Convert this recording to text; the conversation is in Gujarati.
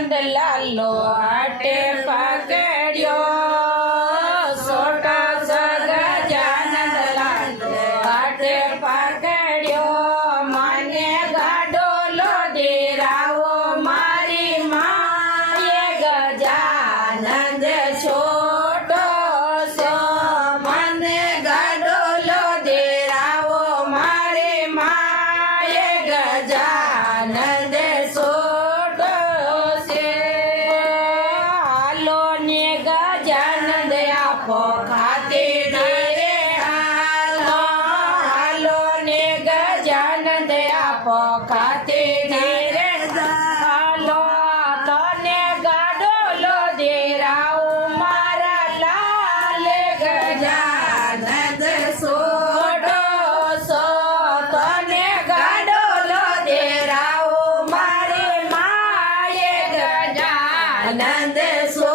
ગજાનંદ લાલો હાટે પકડ્યો સોટો ગજાનંદ લાલો હાટે પકડ્યો મને ગાડોલો દેરાવો મારી માએ ગજાનંદ છોટો સો મને ગાડોલો દેરાવો મારી માએ ગજાનંદ છોટો છે હાલો ને ગજાનંદ આપો ખાતે રે હાલો ને ગજાનંદ આપો ખાતે રે હાલો તને ગાડોલો દેરાવું મારા લાલ ગજાનંદ છોટો સો તને ગાડોલો દેરાવું મારી માએ ગજાનંદ સો